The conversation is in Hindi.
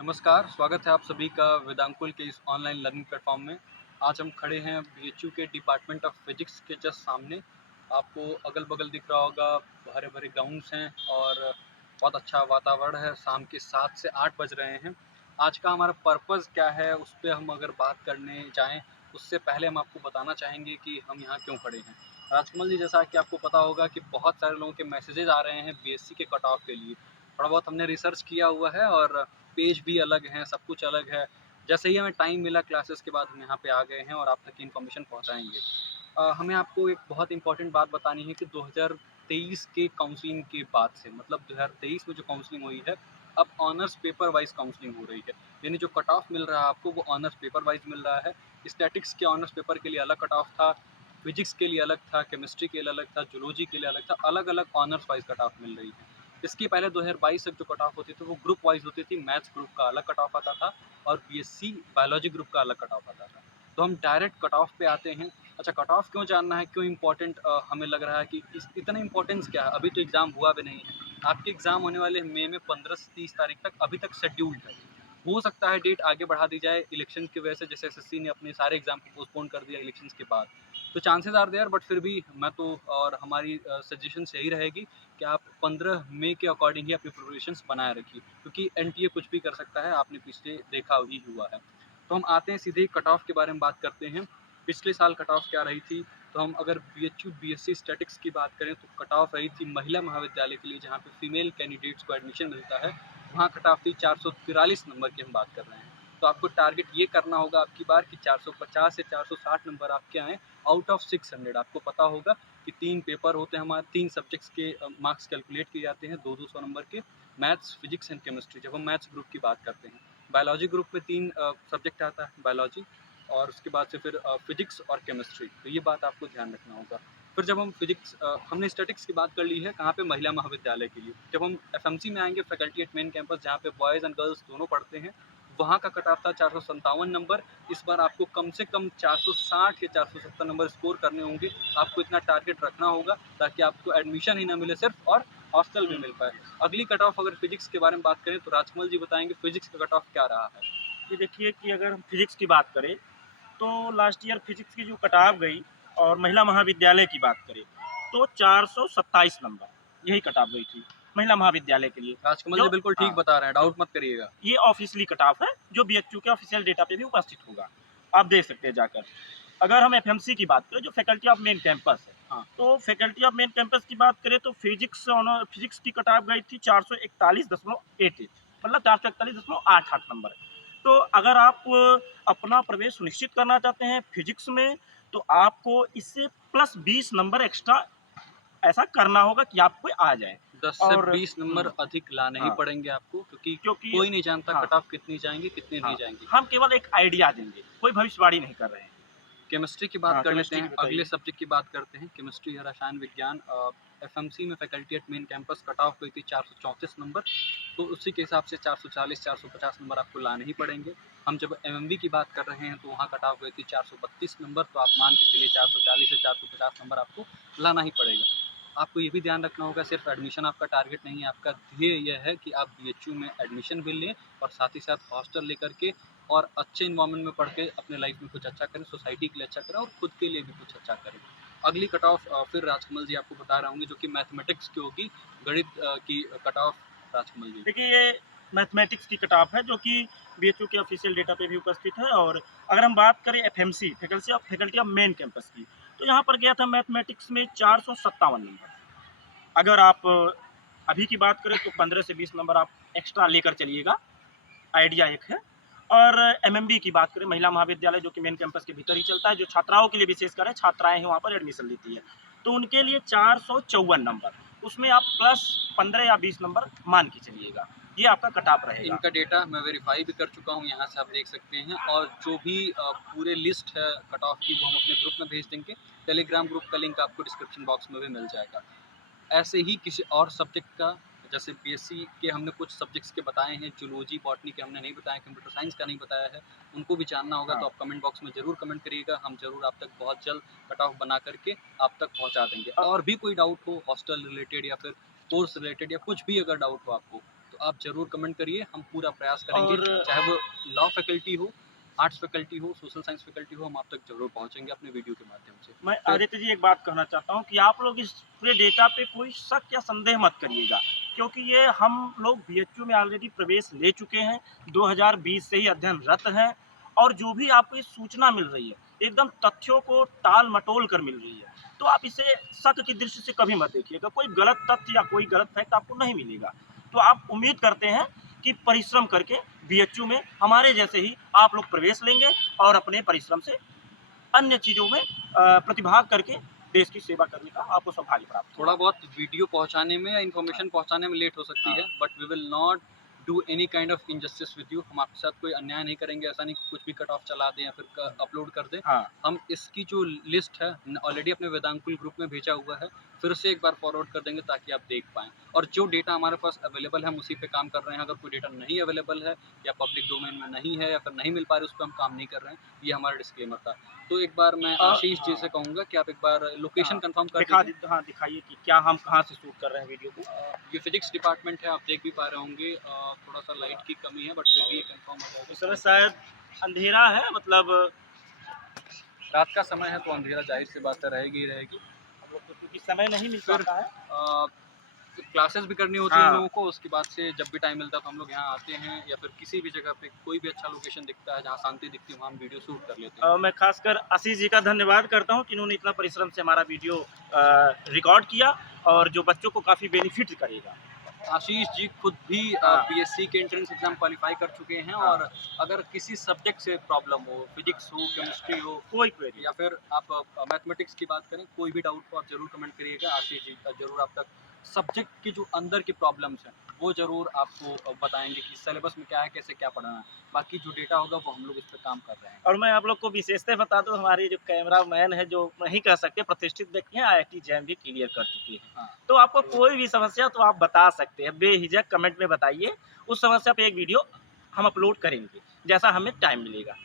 नमस्कार, स्वागत है आप सभी का वेदांकुल के इस ऑनलाइन लर्निंग प्लेटफॉर्म में। आज हम खड़े हैं बीएचयू के डिपार्टमेंट ऑफ फिजिक्स के जस्ट सामने। आपको अगल-बगल दिख रहा होगा, हरे-भरे ग्राउंड्स हैं और बहुत अच्छा वातावरण है। शाम के 7 से 8 बज रहे हैं। आज का हमारा पर्पज़ क्या है, उस पे हम अगर बात करने जाएँ, उससे पहले हम आपको बताना चाहेंगे कि हम यहाँ क्यों खड़े हैं। राजकमल जी, जैसा कि आपको पता होगा कि बहुत सारे लोगों के मैसेजेज़ आ रहे हैं बीएससी के कट ऑफ के लिए। थोड़ा बहुत हमने रिसर्च किया हुआ है और पेज भी अलग हैं, सब कुछ अलग है। जैसे ही हमें टाइम मिला क्लासेस के बाद हम यहाँ पे आ गए हैं और आप तक इन्फॉर्मेशन पहुँचाएँगे। हमें आपको एक बहुत इम्पोर्टेंट बात बतानी है कि 2023 के काउंसलिंग के बाद से मतलब 2023 में जो काउंसलिंग हुई है, अब ऑनर्स पेपर वाइज़ काउंसलिंग हो रही है। यानी जो कट ऑफ मिल रहा है आपको वो ऑनर्स पेपर वाइज़ मिल रहा है। स्टैटिक्स के ऑनर्स पेपर के लिए अलग कट ऑफ था, फिजिक्स के लिए अलग था, केमिस्ट्री के लिए अलग था, जूलॉजी के लिए अलग था, अलग-अलग ऑनर्स वाइज़ कट ऑफ मिल रही है। इसके पहले 2022 तक जो कट ऑफ होती थी वो ग्रुप वाइज़ होती थी, मैथ्स ग्रुप का अलग कट ऑफ आता था और बीएससी बायोलॉजी ग्रुप का अलग कट ऑफ आता था। तो हम डायरेक्ट कट ऑफ पे आते हैं। अच्छा, कट ऑफ क्यों जानना है, क्यों इम्पोर्टेंट हमें लग रहा है कि इतना इम्पोर्टेंस क्या है? अभी तो एग्ज़ाम हुआ भी नहीं है। आपके एग्ज़ाम होने वाले हैं मई में 15 से 30 तारीख तक, अभी तक शेड्यूल्ड है। हो सकता है डेट आगे बढ़ा दी जाए इलेक्शन की वजह से, जैसे एसएससी ने अपने सारे एग्ज़ाम को पोस्टपोन कर दिया इलेक्शंस के बाद। तो चांसेस आर देयर, बट फिर भी मैं तो और हमारी सजेशंस यही रहेगी कि आप 15 मई के अकॉर्डिंग ही अपनी प्रिपरेशंस बनाए रखिए, क्योंकि एनटीए कुछ भी कर सकता है, आपने पिछले देखा ही हुआ है। तो हम आते हैं सीधे कट ऑफ के बारे में बात करते हैं। पिछले साल कट ऑफ क्या रही थी, तो हम अगर बीएचयू बीएससी स्टैटिक्स की बात करें तो कट ऑफ रही थी महिला महाविद्यालय के लिए, जहाँ पे फीमेल कैंडिडेट्स को एडमिशन मिलता है, वहाँ कट ऑफ थी 443 नंबर की हम बात कर रहे हैं। तो आपको टारगेट ये करना होगा आपकी बार कि 450 से 460 नंबर आपके आएँ आउट ऑफ 600। आपको पता होगा कि 3 पेपर होते हैं हमारे, 3 सब्जेक्ट्स के मार्क्स कैलकुलेट किए जाते हैं 2-200 नंबर के, मैथ्स, फिजिक्स एंड केमिस्ट्री। जब हम मैथ्स ग्रुप की बात करते हैं, बायोलॉजी ग्रुप में 3 सब्जेक्ट आता है, बायोलॉजी और उसके बाद से फिर फिजिक्स और केमिस्ट्री। तो ये बात आपको ध्यान रखना होगा। फिर जब हम फिजिक्स हमने स्टैटिक्स की बात कर ली है, कहाँ पे, महिला महाविद्यालय के लिए। जब हम एफएमसी में आएँगे, फैकल्टी एट मेन कैंपस, जहाँ पे बॉयज़ एंड गर्ल्स दोनों पढ़ते हैं, वहाँ का कट ऑफ था 457 नंबर। इस बार आपको कम से कम 460 या 470 नंबर स्कोर करने होंगे। आपको इतना टारगेट रखना होगा ताकि आपको एडमिशन ही ना मिले सिर्फ, और हॉस्टल भी मिल पाए। अगली कट ऑफ अगर फिजिक्स के बारे में बात करें तो राजकमल जी बताएँगे फिजिक्स का कट ऑफ क्या रहा है? ये देखिए कि अगर हम फिजिक्स की बात करें तो लास्ट ईयर फिजिक्स की जो कटाव गई और महिला महाविद्यालय की बात करें तो 427 नंबर यही कटाव गई थी महिला महाविद्यालय के लिए। राजकमल जो जी बिल्कुल ठीक हाँ, बता रहे हैं, जो डाउट मत करिएगा। ये ऑफिशियली कटाव है जो बीएचयू के ऑफिशियल डेटा पे भी उपस्थित होगा, आप देख सकते हैं जाकर। अगर हम एफएमसी की बात करें जो फैकल्टी ऑफ मेन कैंपस है, हाँ, तो फैकल्टी ऑफ मेन कैंपस की बात करें तो फिजिक्स की कटाव गई थी 441.88, मतलब 441.88 नंबर। तो अगर आप अपना प्रवेश सुनिश्चित करना चाहते हैं फिजिक्स में तो आपको इससे प्लस 20 नंबर एक्स्ट्रा ऐसा करना होगा कि आपको आ जाए। 10 से और 20 नंबर अधिक लाने ही हाँ, पड़ेंगे आपको, क्योंकि क्योंकि कोई नहीं जानता हाँ, कट ऑफ कितनी जाएँगी, कितनी नहीं हाँ, जाएँगी। हम केवल एक आइडिया देंगे, कोई भविष्यवाणी नहीं कर रहे हैं। केमिस्ट्री की बात हाँ, कर लेते केमिस्ट्री की हैं, अगले बताइए। सब्जेक्ट की बात करते हैं, केमिस्ट्री या रसायन विज्ञान। एफएमसी में faculty at main campus cut off हुई थी 434 नंबर, तो उसी के हिसाब से 440 450 नंबर आपको लाने ही पड़ेंगे। हम जब एमएमबी की बात कर रहे हैं तो वहाँ कट ऑफ हुई थी 432 नंबर, तो आप मान के चलिए 440 से 450 नंबर आपको लाना ही पड़ेगा। आपको ये भी ध्यान रखना होगा, सिर्फ एडमिशन आपका टारगेट नहीं है, आपका ध्येय यह है कि आप बीएचयू में एडमिशन भी लें और साथ ही साथ हॉस्टल लेकर के और अच्छे इन्वायरमेंट में पढ़ के अपने लाइफ में कुछ अच्छा करें, सोसाइटी के लिए अच्छा करें और खुद के लिए भी कुछ अच्छा करें। अगली कट ऑफ फिर राजकमल जी आपको बता रहे होंगे, जो कि मैथमेटिक्स की होगी, गणित की कट ऑफ राजकमल जी। देखिए ये मैथमेटिक्स की कट-ऑफ है जो कि बीएचयू के ऑफिशियल डेटा पे भी उपस्थित है। और अगर हम बात करें FMC faculty of main campus की, तो यहाँ पर गया था मैथमेटिक्स में 457 नंबर। अगर आप अभी की बात करें तो 15 से 20 नंबर आप एक्स्ट्रा लेकर चलिएगा, आइडिया एक है। और एमएमबी की बात करें महिला महाविद्यालय जो कि मेन कैंपस के भीतर ही चलता है, जो छात्राओं के लिए विशेषकर है, छात्राएँ हैं वहाँ पर एडमिशन लेती है, तो उनके लिए 454 नंबर, उसमें आप प्लस 15 या 20 नंबर मान के चलिएगा, ये आपका कट ऑफ रहेगा। इनका डेटा मैं वेरीफाई भी कर चुका हूँ, यहाँ से आप देख सकते हैं, और जो भी पूरे लिस्ट है कट ऑफ की वो हम अपने ग्रुप में भेज देंगे। टेलीग्राम ग्रुप का लिंक आपको डिस्क्रिप्शन बॉक्स में भी मिल जाएगा। ऐसे ही किसी और सब्जेक्ट का, जैसे बीएससी के हमने कुछ सब्जेक्ट्स के बताए हैं, जूलॉजी, बॉटनी के हमने नहीं बताया, कंप्यूटर साइंस का नहीं बताया है, उनको भी जानना होगा तो हाँ, आप कमेंट बॉक्स में ज़रूर कमेंट करिएगा, हम ज़रूर आप तक बहुत जल्द कट ऑफ बना करके आप तक पहुंचा देंगे। अ, और भी कोई डाउट हो हॉस्टल रिलेटेड या फिर कोर्स रिलेटेड या कुछ भी अगर डाउट हो आपको, तो आप ज़रूर कमेंट करिए, हम पूरा प्रयास करेंगे, और चाहे वो लॉ फैकल्टी हो, आर्ट्स फैकल्टी हो, सोशल साइंस फैकल्टी हो, हम आप तक ज़रूर पहुँचेंगे अपने वीडियो के माध्यम से। मैं फिर आदित्य जी एक बात कहना चाहता हूँ कि आप लोग इस पूरे डेटा पे कोई शक या संदेह मत करिएगा, क्योंकि ये हम लोग बीएचयू में ऑलरेडी प्रवेश ले चुके हैं, 2020 से ही अध्ययनरत हैं, और जो भी आपको ये सूचना मिल रही है एकदम तथ्यों को टाल मटोल कर मिल रही है। तो आप इसे शक की दृष्टि से कभी मत देखिएगा, कोई गलत तथ्य या कोई गलत फैक्ट आपको नहीं मिलेगा। तो आप उम्मीद करते हैं कि परिश्रम करके बीएचयू में हमारे जैसे ही आप लोग प्रवेश लेंगे और अपने परिश्रम से अन्य चीज़ों में प्रतिभाग करके देश की सेवा करने का आपको सौभाग्य प्राप्त थोड़ा होगा। बहुत वीडियो पहुँचाने में या इन्फॉर्मेशन पहुँचाने में लेट हो सकती है, but we will not do any kind of injustice with you. हम आपके साथ कोई अन्याय नहीं करेंगे, ऐसा नहीं कि कुछ भी कट ऑफ चला दें या फिर अपलोड कर दें। हाँ, हम इसकी जो लिस्ट है ऑलरेडी अपने वेदांकुल ग्रुप में भेजा हुआ है, फिर से एक बार फॉरवर्ड कर देंगे ताकि आप देख पाएँ। और जो डेटा हमारे पास अवेलेबल है हम उसी पे काम कर रहे हैं। अगर कोई डेटा नहीं अवेलेबल है या पब्लिक डोमेन में नहीं है या फिर नहीं मिल पा रही, उस पे हम काम नहीं कर रहे हैं, ये हमारा डिस्क्लेमर था। तो एक बार मैं आशीष जी से कहूँगा कि आप एक बार लोकेशन हाँ, कंफर्म कर दीजिए। हाँ, दिखाइए कि क्या हम कहाँ से शूट कर रहे हैं वीडियो को। ये फिजिक्स डिपार्टमेंट है, आप देख भी पा रहे होंगे। थोड़ा सा लाइट की कमी है, बट फिर भी ये कंफर्म हो इस समय जाएगा। शायद अंधेरा है, मतलब रात का समय है तो अंधेरा जाहिर सी बात है रहेगी ही रहेगी। हम लोग को क्योंकि समय नहीं मिल फिर पाता है। क्लासेस भी करनी होती है हम हाँ, लोगों को, उसके बाद से जब भी टाइम मिलता है तो हम लोग यहाँ आते हैं, या फिर किसी भी जगह पे कोई भी अच्छा लोकेशन दिखता है जहाँ शांति दिखती है वहाँ हम वीडियो शूट कर लेते हैं। मैं खासकर आशीष जी का धन्यवाद करता हूँ कि इन्होंने इतना परिश्रम से हमारा वीडियो रिकॉर्ड किया और जो बच्चों को काफ़ी बेनिफिट करेगा। आशीष जी खुद भी हाँ, बीएससी के एंट्रेंस एग्जाम क्वालिफाई कर चुके हैं, हाँ, और अगर किसी सब्जेक्ट से प्रॉब्लम हो, फिजिक्स हो, केमिस्ट्री हो, कोई क्वेरी या फिर आप मैथमेटिक्स की बात करें, कोई भी डाउट हो आप ज़रूर कमेंट करिएगा। आशीष जी का ज़रूर आप तक सब्जेक्ट की जो अंदर की प्रॉब्लम्स हैं वो ज़रूर आपको बताएंगे कि सिलेबस में क्या है, कैसे क्या पढ़ना है। बाकी जो डेटा होगा वो हम लोग इस पे काम कर रहे हैं। और मैं आप लोग को विशेषता बता दूं, हमारे जो कैमरा मैन है, जो नहीं कह सकते प्रतिष्ठित व्यक्ति हैं, आईआईटी जैम भी क्लियर कर चुके हैं। हाँ, तो आपको कोई भी समस्या तो आप बता सकते हैं, बेहिजक कमेंट में बताइए, उस समस्या पे एक वीडियो हम अपलोड करेंगे जैसा हमें टाइम मिलेगा।